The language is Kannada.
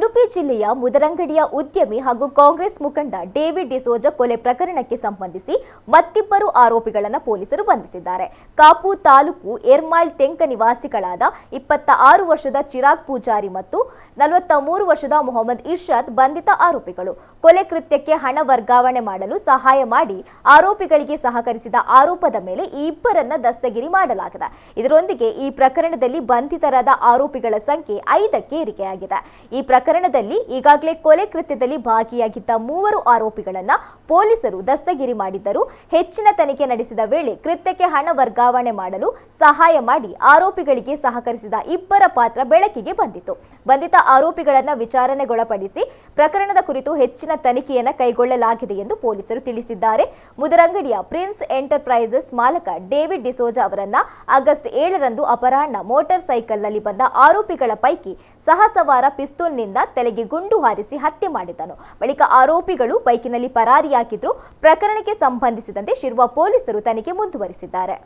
ಉಡುಪಿ ಜಿಲ್ಲೆಯ ಮುದರಂಗಡಿಯ ಉದ್ಯಮಿ ಹಾಗೂ ಕಾಂಗ್ರೆಸ್ ಮುಖಂಡ ಡೇವಿಡ್ ಡಿಸೋಜ ಕೊಲೆ ಪ್ರಕರಣಕ್ಕೆ ಸಂಬಂಧಿಸಿ ಮತ್ತಿಬ್ಬರು ಆರೋಪಿಗಳನ್ನು ಪೊಲೀಸರು ಬಂಧಿಸಿದ್ದಾರೆ. ಕಾಪು ತಾಲೂಕು ಎರ್ಮಾಳ್ ತೆಂಕ ನಿವಾಸಿಗಳಾದ 26 ವರ್ಷದ ಚಿರಾಗ್ ಪೂಜಾರಿ ಮತ್ತು 43 ವರ್ಷದ ಮೊಹಮ್ಮದ್ ಇರ್ಷಾದ್ ಬಂಧಿತ ಆರೋಪಿಗಳು. ಕೊಲೆ ಕೃತ್ಯಕ್ಕೆ ಹಣ ವರ್ಗಾವಣೆ ಮಾಡಲು ಸಹಾಯ ಮಾಡಿ ಆರೋಪಿಗಳಿಗೆ ಸಹಕರಿಸಿದ ಆರೋಪದ ಮೇಲೆ ಈ ಇಬ್ಬರನ್ನ ದಸ್ತಗಿರಿ ಮಾಡಲಾಗಿದೆ. ಇದರೊಂದಿಗೆ ಈ ಪ್ರಕರಣದಲ್ಲಿ ಬಂಧಿತರಾದ ಆರೋಪಿಗಳ ಸಂಖ್ಯೆ 5ಕ್ಕೆ ಏರಿಕೆಯಾಗಿದೆ. ಈ ಪ್ರಕರಣದಲ್ಲಿ ಈಗಾಗಲೇ ಕೊಲೆ ಕೃತ್ಯದಲ್ಲಿ ಭಾಗಿಯಾಗಿದ್ದ 3 ಆರೋಪಿಗಳನ್ನ ಪೊಲೀಸರು ದಸ್ತಗಿರಿ ಮಾಡಿದ್ದರು. ಹೆಚ್ಚಿನ ತನಿಖೆ ನಡೆಸಿದ ವೇಳೆ ಕೃತ್ಯಕ್ಕೆ ಹಣ ವರ್ಗಾವಣೆ ಮಾಡಲು ಸಹಾಯ ಮಾಡಿ ಆರೋಪಿಗಳಿಗೆ ಸಹಕರಿಸಿದ ಇಬ್ಬರ ಪಾತ್ರ ಬೆಳಕಿಗೆ ಬಂದಿತು. ಬಂಧಿತ ಆರೋಪಿಗಳನ್ನ ವಿಚಾರಣೆಗೊಳಪಡಿಸಿ ಪ್ರಕರಣದ ಕುರಿತು ಹೆಚ್ಚಿನ ತನಿಖೆಯನ್ನು ಕೈಗೊಳ್ಳಲಾಗಿದೆ ಎಂದು ಪೊಲೀಸರು ತಿಳಿಸಿದ್ದಾರೆ. ಮುದರಂಗಡಿಯ ಪ್ರಿನ್ಸ್ ಎಂಟರ್ಪ್ರೈಸಸ್ ಮಾಲಕ ಡೇವಿಡ್ ಡಿಸೋಜ ಅವರನ್ನ ಆಗಸ್ಟ್ 7ರಂದು ಅಪರಾಹ್ನ ಮೋಟಾರ್ ಸೈಕಲ್ನಲ್ಲಿ ಬಂದ ಆರೋಪಿಗಳ ಪೈಕಿ ಸಹಸವಾರ ಪಿಸ್ತೂಲ್ನಿಂದ ತಲೆಗೆ ಗುಂಡು ಹಾರಿಸಿ ಹತ್ಯೆ ಮಾಡಿದ್ದನು. ಬಳಿಕ ಆರೋಪಿಗಳು ಬೈಕಿನಲ್ಲಿ ಪರಾರಿಯಾಗಿದ್ರು. ಪ್ರಕರಣಕ್ಕೆ ಸಂಬಂಧಿಸಿದಂತೆ ಶಿರ್ವ ಪೊಲೀಸರು ತನಿಖೆ ಮುಂದುವರಿಸಿದ್ದಾರೆ.